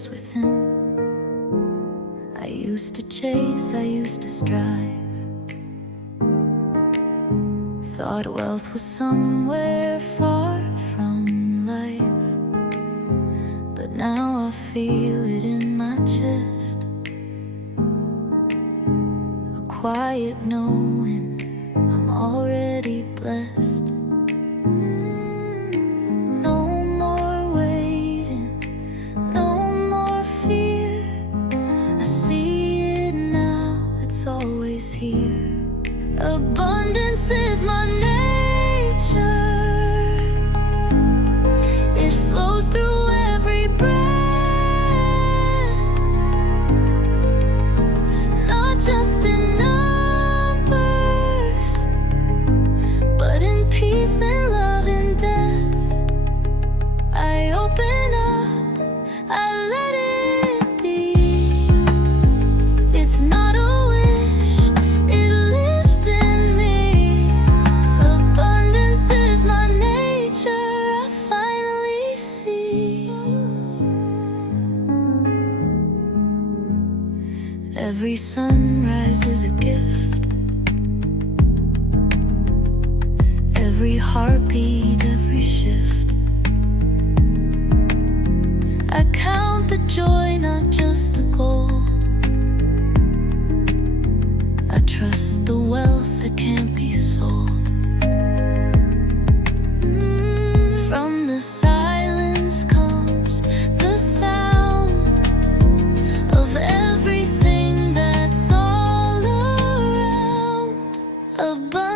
is within. I used to chase, I used to strive. Thought wealth was somewhere far from life, but now I feel it in my chest. A quiet knowing I'm already blessed. No more waiting, no more fear. I see it now, it's always here. Abundance is my nature. It flows through every breath. Not just in numbers, but in peace and love and depth. I open up, I let it be. It's not a wish, it lives in me. Abundance is my nature, I finally see. Every sunrise is a gift. Every heartbeat, every shift. I count the joy, not just the gold. I trust the wealth that can't be sold. From the silence comes the sound of everything that's all around. Abundance